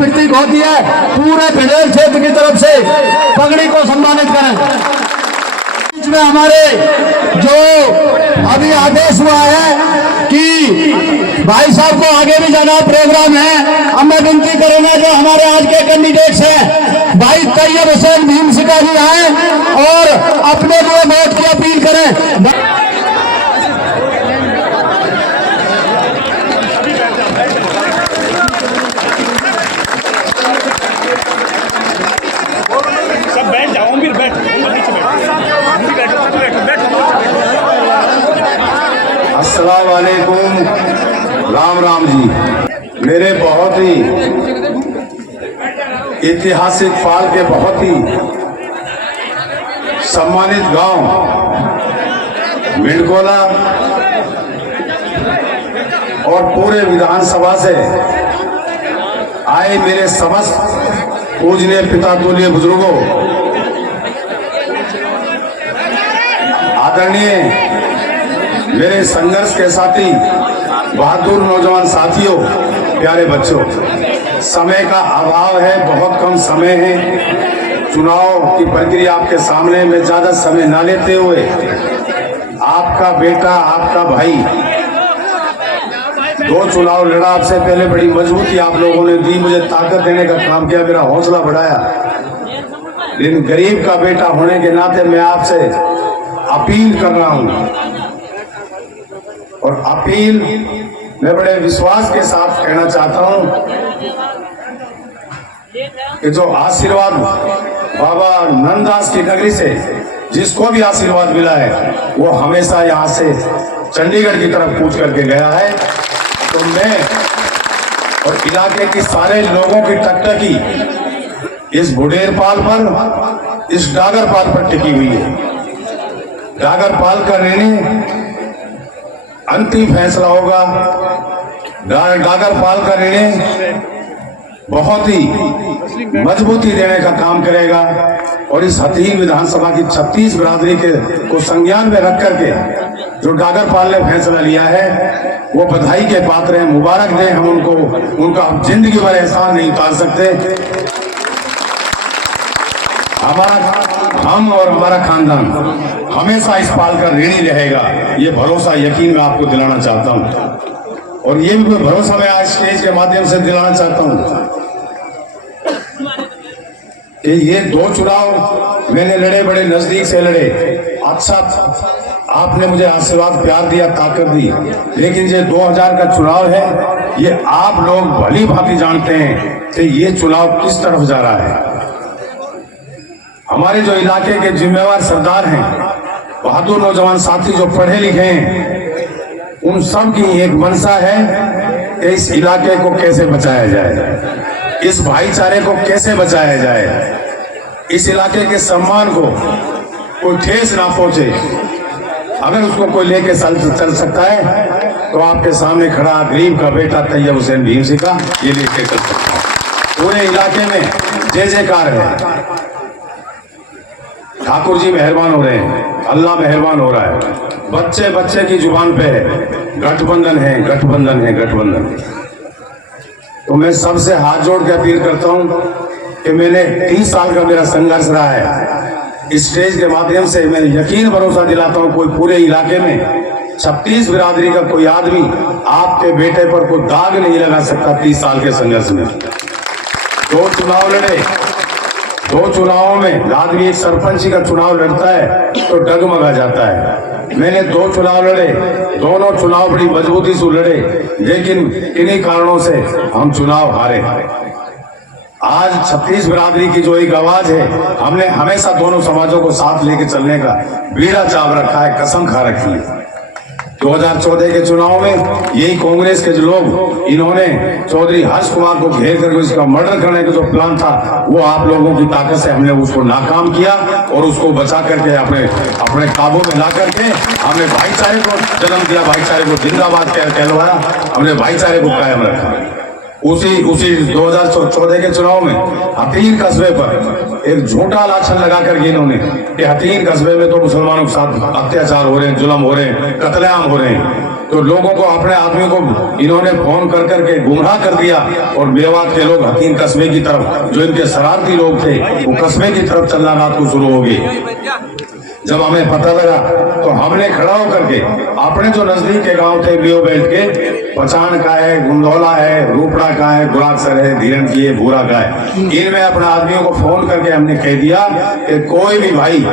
प्रतीक होती है, पूरे भिडेल क्षेत्र की तरफ से पगड़ी को सम्मानित करें। बीच में हमारे जो अभी आदेश हुआ है कि भाई साहब को आगे भी जाना प्रोग्राम है, अब मैं विनती करूंगा जो हमारे आज के कैंडिडेट्स हैं भाई तैयब हुसैन भीमसिका जी आए और अपने लिए वोट की अपील करें। अस्सलाम वालेकुम, राम राम जी। मेरे बहुत ही ऐतिहासिक पाल के बहुत ही सम्मानित गांव मिंडकोला और पूरे विधानसभा से आए मेरे समस्त पूजनीय पिता तुल्य बुजुर्गों, आदरणीय मेरे संघर्ष के साथी बहादुर नौजवान साथियों, प्यारे बच्चों, समय का अभाव है, बहुत कम समय है। चुनाव की प्रक्रिया आपके सामने, में ज्यादा समय ना लेते हुए आपका बेटा, आपका भाई 2 चुनाव लड़ा। आपसे पहले बड़ी मजबूती आप लोगों ने दी, मुझे ताकत देने का काम किया, मेरा हौसला बढ़ाया। लेकिन गरीब का बेटा होने के नाते मैं आपसे अपील कर रहा हूं, और अपील मैं बड़े विश्वास के साथ कहना चाहता हूं कि जो आशीर्वाद बाबा नंददास की नगरी से जिसको भी आशीर्वाद मिला है वो हमेशा यहाँ से चंडीगढ़ की तरफ कूच करके गया है। तो मैं और इलाके के सारे लोगों की टकटकी इस बुढ़ेरपाल पर, इस डागरपाल पर टिकी हुई है। डागरपाल का निर्णय अंतिम फैसला होगा। डागरपाल का निर्णय बहुत ही मजबूती देने का काम करेगा, और इस हथीन विधानसभा की 36 बिरादरी को संज्ञान में रख करके जो डागरपाल ने फैसला लिया है वो बधाई के पात्र हैं, मुबारक दें हम उनको। उनका हम जिंदगी भर एहसान नहीं उतार सकते। हम और हमारा खानदान हमेशा इस पाल का ऋणी रहेगा, ये भरोसा यकीन मैं आपको दिलाना चाहता हूं। और ये भी भरोसा मैं आज स्टेज के माध्यम से दिलाना चाहता हूं कि ये 2 चुनाव मैंने लड़े, बड़े नजदीक से लड़े। अच्छा, आपने मुझे आशीर्वाद, प्यार दिया, ताकत दी, लेकिन ये 2000 का चुनाव है, ये आप लोग भली भांति जानते हैं कि ये चुनाव किस तरफ जा रहा है। हमारे जो इलाके के जिम्मेवार सरदार हैं, बहादुर नौजवान साथी जो पढ़े लिखे हैं, उन सब की एक मंशा है कि इस इलाके को कैसे बचाया जाए, इस भाईचारे को कैसे बचाया जाए, इस इलाके के सम्मान को कोई ठेस ना पहुंचे। अगर उसको कोई लेके चल सकता है तो आपके सामने खड़ा गरीब का बेटा तैयब हुसैन भीमसिका ये लेके चल सकता है। पूरे इलाके में जय जयकार है। ठाकुर जी मेहरबान हो रहे हैं, अल्लाह मेहरबान हो रहा है। बच्चे बच्चे की जुबान पे है गठबंधन है, गठबंधन है, गठबंधन। तो मैं सबसे हाथ जोड़ के अपील करता हूं कि मैंने 30 साल का मेरा संघर्ष रहा है। इस स्टेज के माध्यम से मैं यकीन भरोसा दिलाता हूं, कोई पूरे इलाके में 36 बिरादरी का कोई आदमी आपके बेटे पर कोई दाग नहीं लगा सकता। 30 साल के संघर्ष में 2 चुनाव लड़े, 2 चुनावों में आदमी एक सरपंची का चुनाव लड़ता है तो डगमगा जाता है। मैंने 2 चुनाव लड़े, दोनों चुनाव बड़ी मजबूती से लड़े, लेकिन इन्हीं कारणों से हम चुनाव हारे। आज 36 बिरादरी की जो एक आवाज है, हमने हमेशा दोनों समाजों को साथ लेके चलने का बीड़ा चाव रखा है, कसम खा रखी है। 2014 के चुनाव में यही कांग्रेस के जो लोग, इन्होंने चौधरी हर्ष कुमार को घेर कर उसका मर्डर करने का जो प्लान था वो आप लोगों की ताकत से हमने उसको नाकाम किया और उसको बचा करके अपने काबू में ला करके हमने भाईचारे को जन्म दिया, भाईचारे को जिंदाबाद कहलवाया, हमने भाईचारे को कायम रखा। उसी 2014 के चुनाव में हथीन कस्बे पर एक झूठा लाछन लगा करके इन्होंने कि हथीन कस्बे में तो मुसलमानों के साथ अत्याचार हो रहे हैं, जुल्म हो रहे हैं, कत्लेआम हो रहे हैं। तो लोगों को, अपने आदमी को इन्होंने फोन कर करके गुमराह कर दिया और मेवात के लोग हकीम कस्बे की तरफ, जो इनके शरारती लोग थे, वो कस्बे की तरफ चलना रात को शुरू हो गए। जब हमें पता लगा तो हमने खड़ा होकर के अपने जो नजदीक के गांव थे बियो बेल्ट के, पचान का है, गुंदौला है, रूपड़ा का है, गुरागसर है, धीरन की है, भूरा का है, इनमें अपने आदमियों को फोन करके हमने कह दिया कि कोई भी भाई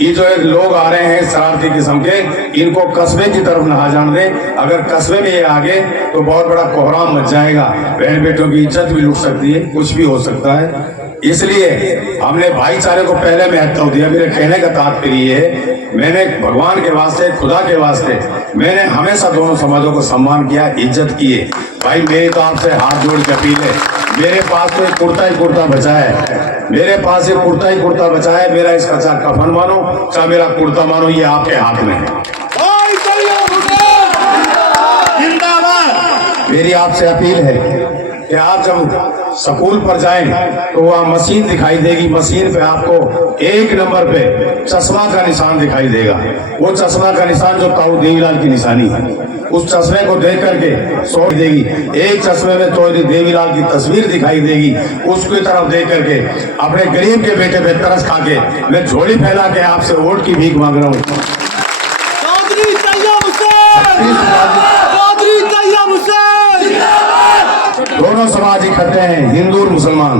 ये जो एक लोग आ रहे हैं शरारती किस्म के, इनको कस्बे की तरफ ना जान दे। अगर कस्बे में ये आगे तो बहुत बड़ा कोहराम मच जाएगा, बहन बेटों की इज्जत भी लूट सकती है, कुछ भी हो सकता है। इसलिए हमने भाईचारे को पहले महत्व दिया। मेरे कहने का तात्पर्य ये है, मैंने भगवान के वास्ते, खुदा के वास्ते, मैंने हमेशा दोनों समाजों को सम्मान किया, इज्जत किए। भाई मेरी तो आपसे हाथ जोड़ के अपील है, मेरे पास तो एक कुर्ता ही कुर्ता बचा है, मेरे पास ये कुर्ता ही कुर्ता बचा है। मेरा इसका चाहे कफन मानो चाहे मेरा कुर्ता मानो, ये आपके हाथ में है। मेरी आपसे अपील है कि आप जब स्कूल पर जाएं तो वह मशीन दिखाई देगी, मशीन पे आपको एक नंबर पे चश्मा का निशान दिखाई देगा। वो चश्मा का निशान जो ताऊ देवीलाल की निशानी है, उस चश्मे को देख करके सोच देगी। एक चश्मे में तो देवीलाल की तस्वीर दिखाई देगी, उसकी तरफ देख करके अपने गरीब के बेटे पे तरस खा के मैं झोली फैला के आपसे वोट की भीख मांग रहा हूँ। दोनों समाज इकट्ठे हैं, हिंदू और मुसलमान,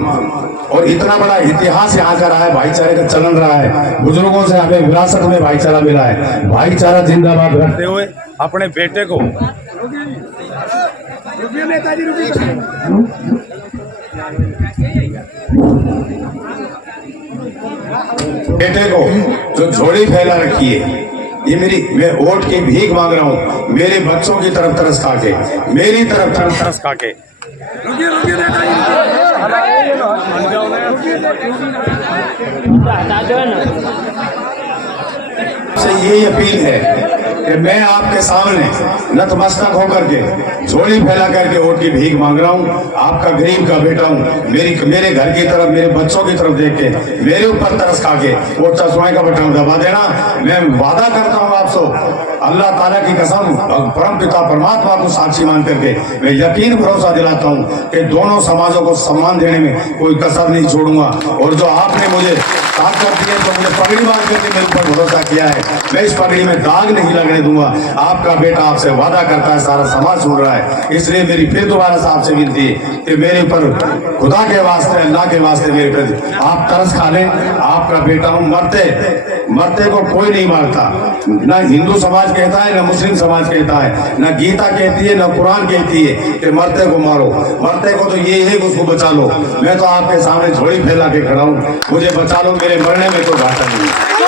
और इतना बड़ा इतिहास यहाँ का रहा है, भाईचारे का चलन रहा है, बुजुर्गों से हमें विरासत में भाईचारा मिला है। भाईचारा जिंदाबाद रखते हुए अपने बेटे को जो झोली फैला रखी है, ये मैं वोट की भीख मांग रहा हूँ। मेरे बच्चों की तरफ तरस खा के, मेरी तरफ तरस खा के, से यही अपील है कि मैं आपके सामने नतमस्तक होकर के झोली फैला करके वोट की भीख मांग रहा हूँ। आपका गरीब का बेटा हूँ, मेरे घर की तरफ, मेरे बच्चों की तरफ देख के, मेरे ऊपर तरस खा के वोट चश्मे का बटन दबा देना। मैं वादा करता हूँ आपसे, अल्लाह ताला की कसम, परम पिता परमात्मा को साक्षी मान करके मैं यकीन भरोसा दिलाता हूँ कि दोनों समाजों को सम्मान देने में कोई कसर नहीं छोड़ूंगा। और जो आपने मुझे ताकत दी है, तो मुझे पगड़ी बांध करके मेरे ऊपर भरोसा किया है, मैं इस पगड़ी में दाग नहीं लगने दूंगा। आपका बेटा आपसे वादा करता है, सारा समाज सुन रहा है। इसलिए मेरी फिर दोबारा से आपसे विनती है कि मेरे ऊपर खुदा के वास्ते, अल्लाह के वास्ते मेरे प्रति आप तरस खा लें। आपका बेटा हूँ, मरते को कोई नहीं मारता, ना हिंदू समाज कहता है, ना मुस्लिम समाज कहता है, ना गीता कहती है, ना कुरान कहती है कि मरते को मारो। मरते को तो ये है कि उसको बचा लो। मैं तो आपके सामने झोली फैला के खड़ा हूँ, मुझे बचा लो, मेरे मरने में कोई घाटा नहीं।